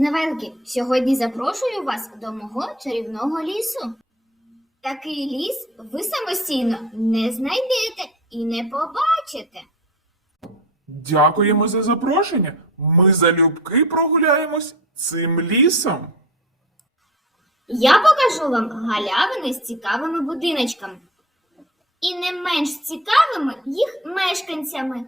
пізнавальники! Сьогодні запрошую вас до мого чарівного лісу. Такий ліс ви самостійно не знайдете і не побачите. Дякуємо за запрошення. Ми залюбки прогуляємось цим лісом. Я покажу вам галявини з цікавими будиночками. І не менш цікавими їх мешканцями.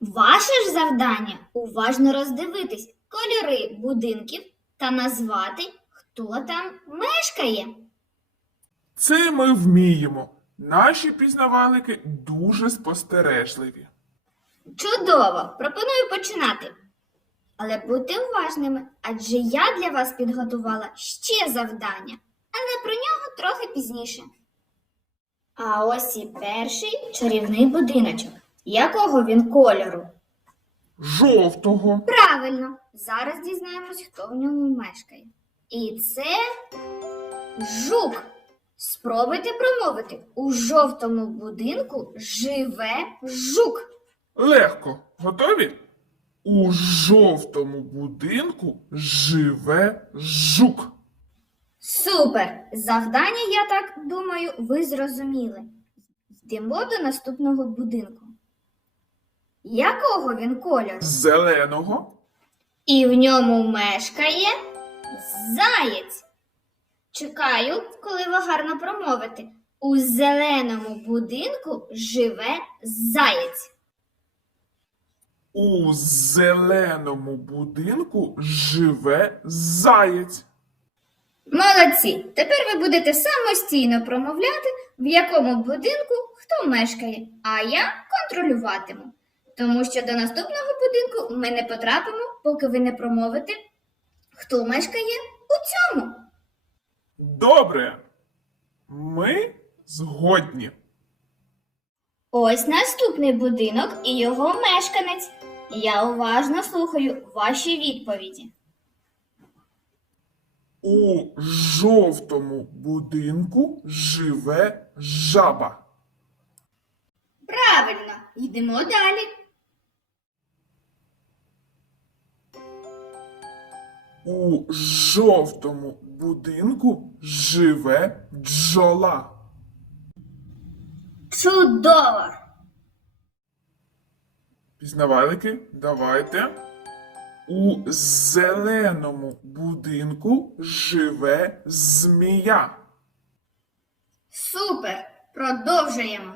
Ваше ж завдання уважно роздивитись кольори будинків та назвати, хто там мешкає. Це ми вміємо. Наші пізнавалики дуже спостережливі. Чудово! Пропоную починати. Але будьте уважними, адже я для вас підготувала ще завдання, але про нього трохи пізніше. А ось і перший чарівний будиночок. Якого він кольору? Жовтого. Правильно, зараз дізнаємось, хто в ньому мешкає. І це жук. Спробуйте промовити. У жовтому будинку живе жук. Легко. Готові? У жовтому будинку живе жук. Супер! Завдання, я так думаю, ви зрозуміли. Йдемо до наступного будинку. Якого він кольору? Зеленого. І в ньому мешкає заєць. Чекаю, коли ви гарно промовите. У зеленому будинку живе заєць. У зеленому будинку живе заєць. Молодці! Тепер ви будете самостійно промовляти, в якому будинку хто мешкає, а я контролюватиму. Тому що до наступного будинку ми не потрапимо, поки ви не промовите, хто мешкає у цьому. Добре. Ми згодні. Ось наступний будинок і його мешканець. Я уважно слухаю ваші відповіді. У жовтому будинку живе жаба. Правильно, йдемо далі. У жовтому будинку живе бджола. Чудово! Пізнавальники, давайте. У зеленому будинку живе змія. Супер! Продовжуємо.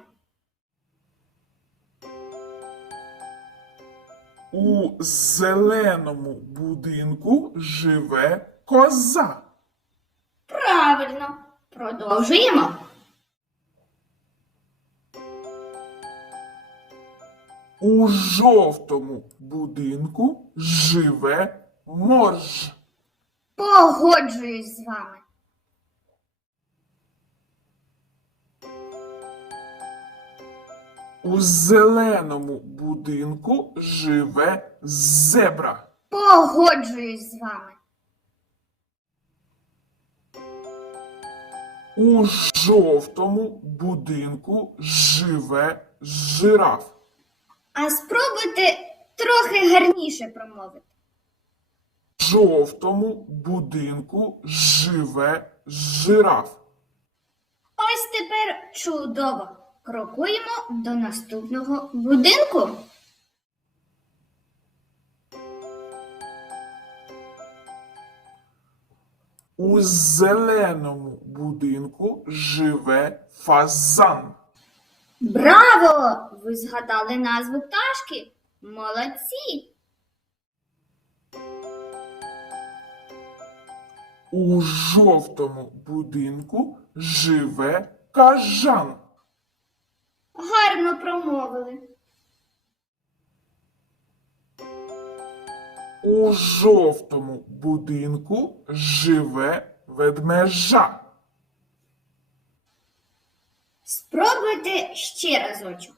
У зеленому будинку живе коза. Правильно. Продовжуємо. У жовтому будинку живе морж. Погоджуюсь з вами. У зеленому будинку живе зебра. Погоджуюсь з вами. У жовтому будинку живе жираф. А спробуйте трохи гарніше промовити. В жовтому будинку живе жираф. Ось тепер чудово. Крокуємо до наступного будинку. У зеленому будинку живе фазан. Браво! Ви згадали назву пташки. Молодці! У жовтому будинку живе кажан. Гарно промовили. У жовтому будинку живе ведмежа. Спробуйте ще разочок.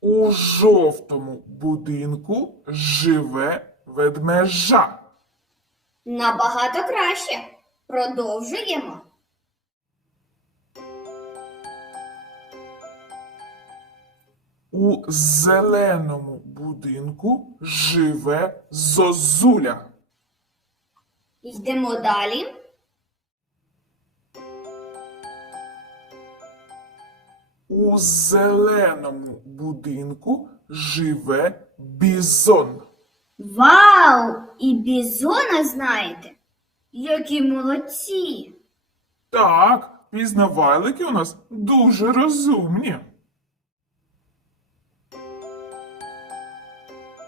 У жовтому будинку живе ведмежа. Набагато краще. Продовжуємо. У зеленому будинку живе зозуля. Йдемо далі. У зеленому будинку живе бізон. Вау! І бізона знаєте? Які молодці! Так, пізнавайлики у нас дуже розумні.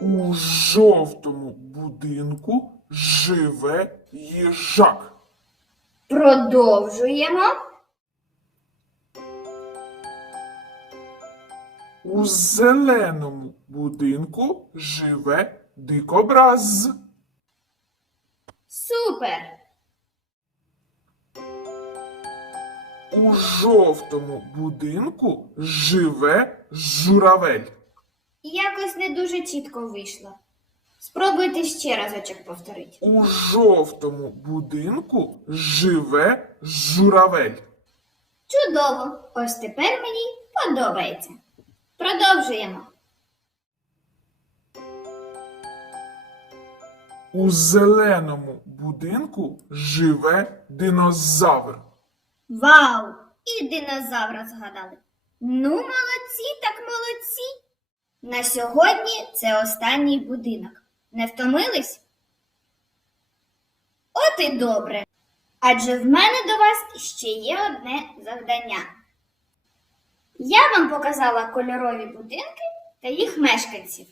У жовтому будинку живе їжак. Продовжуємо. У зеленому будинку живе дикобраз. Супер! У жовтому будинку живе журавель. Якось не дуже чітко вийшло. Спробуйте ще разочок повторити. У жовтому будинку живе журавель. Чудово! Ось тепер мені подобається. Продовжуємо. У зеленому будинку живе динозавр. Вау! І динозавра згадали. Ну, молодці, так молодці. На сьогодні це останній будинок. Не втомились? От і добре. Адже в мене до вас ще є одне завдання. Я вам показала кольорові будинки та їх мешканців.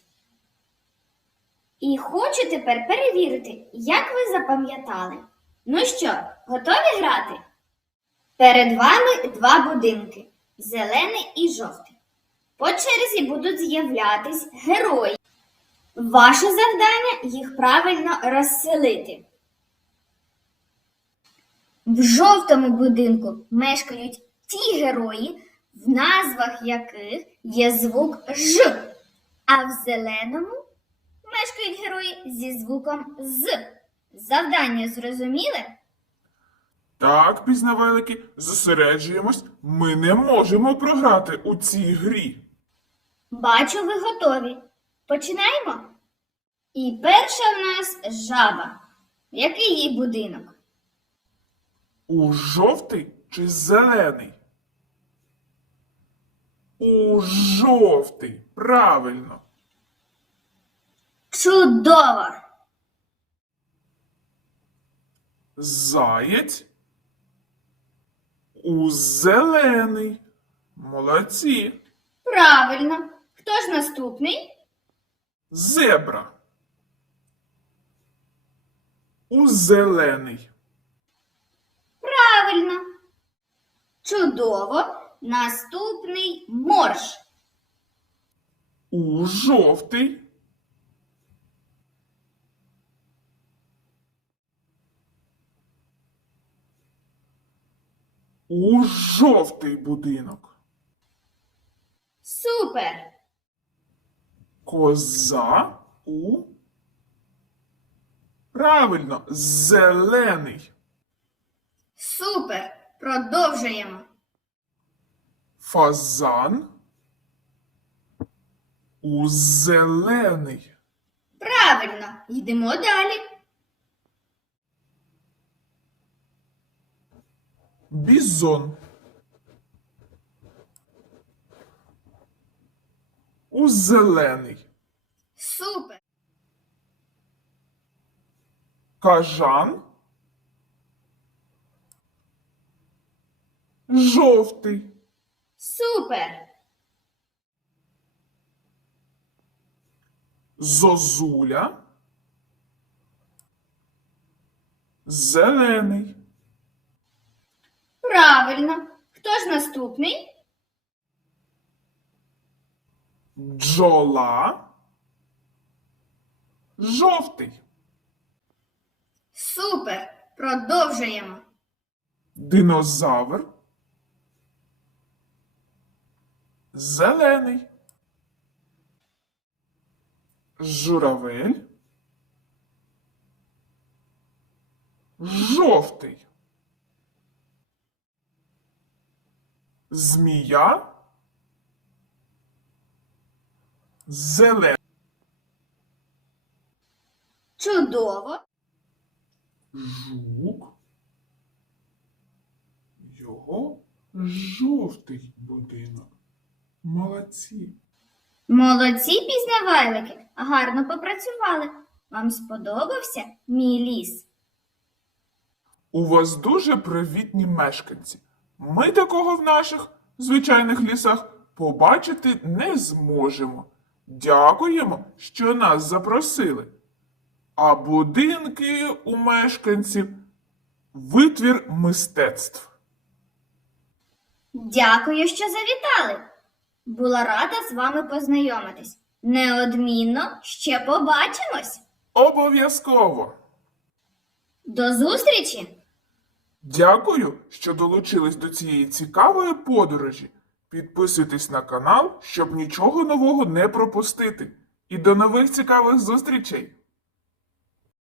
І хочу тепер перевірити, як ви запам'ятали. Ну що, готові грати? Перед вами два будинки зелений і жовтий. По черзі будуть з'являтись герої. Ваше завдання їх правильно розселити. В жовтому будинку мешкають ті герої, в назвах яких є звук Ж, а в зеленому мешкають герої зі звуком З. Завдання зрозуміли? Так, пізнавайлики, зосереджуємось. Ми не можемо програти у цій грі. Бачу, ви готові. Починаємо. І перша в нас жаба. Який її будинок? У жовтий чи зелений? У жовтий. Правильно. Чудово! Заєць. У зелений. Молодці. Правильно. Хто ж наступний? Зебра. У зелений. Правильно. Чудово. Наступний морж. У жовтий. У жовтий будинок. Супер! Коза у. Правильно, зелений. Супер! Продовжуємо. Фазан. У зелений. Правильно. Йдемо далі. Бізон. У зелений. Супер! Кажан. Жовтий. Супер! Зозуля. Зелений. Правильно. Хто ж наступний? Бджола. Жовтий. Супер! Продовжуємо. Динозавр. Зелений. Журавель. Жовтий. Змія. Зелений. Чудово! Жук. Його жовтий будинок. Молодці. Молодці пізнавайлики, гарно попрацювали. Вам сподобався мій ліс? У вас дуже привітні мешканці. Ми такого в наших звичайних лісах побачити не зможемо. Дякуємо, що нас запросили. А будинки у мешканців витвір мистецтв. Дякую, що завітали. Була рада з вами познайомитись. Неодмінно ще побачимось. Обов'язково. До зустрічі! Дякую, що долучились до цієї цікавої подорожі. Підписуйтесь на канал, щоб нічого нового не пропустити. І до нових цікавих зустрічей!